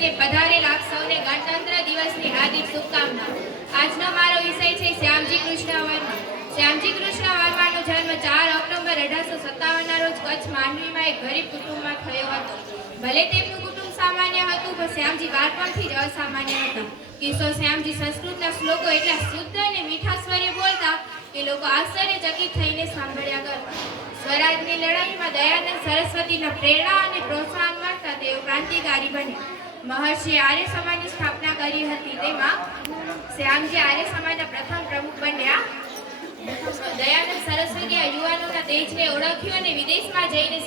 નિમિત્તે પધારેલ આપ સૌને ગણતંત્ર દિવસની હાર્દિક શુભકામનાઓ। આજનો મારો વિષય છે શ્યામજી કૃષ્ણ વર્મા। શ્યામજી કૃષ્ણ વર્માનો જન્મ 4 ઓક્ટોબર 1857ના રોજ કચ્છ માંડવીમાં એક ગરીબ કુટુંબમાં થયો હતો। ભલે તેમનું કુટુંબ સામાન્ય હતું, પણ શ્યામજી બાળપણથી જ અસામાન્ય હતા। કિશોર શ્યામજી સંસ્કૃતના શ્લોકો એટલા શુદ્ધ અને મીઠા સ્વરે બોલતા કે લોકો આશ્ચર્યચકિત થઈને સાંભળ્યા કરતા। સ્વરાજની લડાઈમાં દયાનંદ સરસ્વતીના પ્રેરણા અને પ્રોત્સાહન મળતા તેઓ ક્રાંતિકારી બન્યા। મહર્ષિ આર્ય સમાજની સ્થાપના કરી હતી, તેમાં શ્યામજી આર્ય સમાજના પ્રથમ પ્રમુખ બન્યા। દયાનંદ સરસ્વતીએ યુવાનોના તેજને ઓળખ્યું અને વિદેશમાં જઈને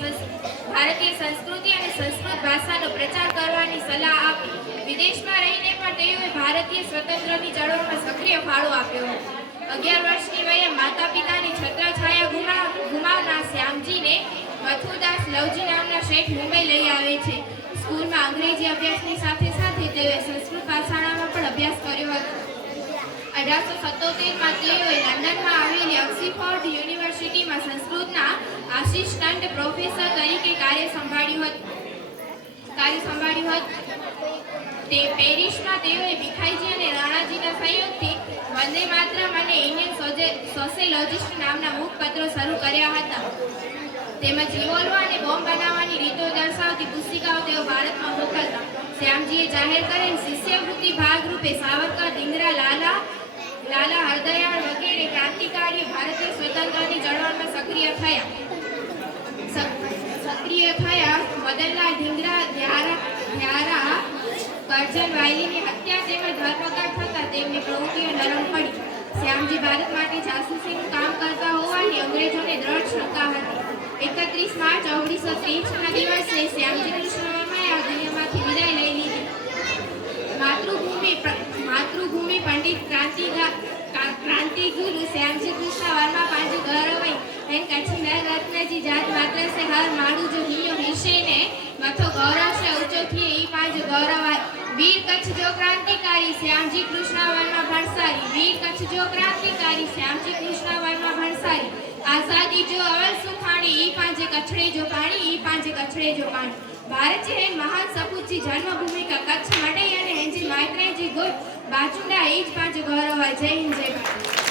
ભારતીય સંસ્કૃતિ અને સંસ્કૃત ભાષાનો પ્રચાર કરવાની સલાહ આપી। વિદેશમાં રહીને પણ તેઓએ ભારતીય સ્વતંત્રની ચળવળમાં સક્રિય ફાળો આપ્યો હતો। 11 વર્ષની વયે માતા પિતાની છત્રછાયા ગુમાવનાર શ્યામજીને મથુરદાસ લવજી નામના શેઠ મુંબઈ લઈ આવે છે। સ્કૂલમાં અંગ્રેજી અભ્યાસની સાથે સાથે તેઓએ સંસ્કૃત ભાષામાં પણ અભ્યાસ કર્યો હતો। 1877માં તેઓએ લંડનમાં આવેલી ઓક્સફોર્ડ યુનિવર્સિટીમાં સંસ્કૃતના આસિસ્ટન્ટ પ્રોફેસર તરીકે કાર્ય સંભાળ્યું હતું। પેરિસમાં તેઓએ ભીખાઈજી અને રાણાજીના સહયોગથી વંદે માતરમ અને ઇન્ડિયન સોશિયોલોજિસ્ટ નામના મુખપત્રો શરૂ કર્યા હતા। તેમજ રિવોલ્વર અને બોમ્બ બનાવવાની રીતો દર્શાવતી પુસ્તિકાઓ તેઓ ભારતમાં મોકલતા। શ્યામજીએ જાહેર કરેલ શિષ્યવૃત્તિ ભાગરૂપે સાવરકર, ધિંગરા, લાલા હરદયાળ વગેરે ક્રાંતિકારીઓ ભારતીય સ્વતંત્રની ચળવળમાં સક્રિય થયા। મદનલાલ ધિંગરા, ધ્યારા કરજણ વાયલીની હત્યા તેમજ ધરપકડ થતા તેમની પ્રવૃત્તિઓ નરમ પડી। શ્યામજી ભારત માટે જાસૂસીનું કામ કરતા હોવાની અંગ્રેજોને દ્રઢ શંકા હતી। 31 માર્ચ 1930ના દિવસે શ્યામજી કૃષ્ણ વર્માએ આ દુનિયામાંથી વિદાય લઈ લીધી। માતૃભૂમિ પંડિત क्रांतिगुरु श्यामजी कृष्ण वर्मा पांच गौरवई एन कच्ची नर रत्न जी जात मात्र से हर माड़ू जो हियो हिस्से ने मथो गौरव से ऊंचो थिए ई पांच गौरव वीर कच्छ जो क्रांतिकारी श्यामजी कृष्ण वर्मा भणसारी। वीर कच्छ जो क्रांतिकारी श्यामजी कृष्ण वर्मा भणसारी। आजादी जो अवल सुखाणी ई पांच कछड़े जो पानी ई पांच कछड़े जो पानी। भारत जे महान सपूत जी जन्मभूमि का कच्छ मडई अने हेंजी मायत्रे जी गुर बाजुंडा ई पांच गौरव। जय हिंद, जय भारत।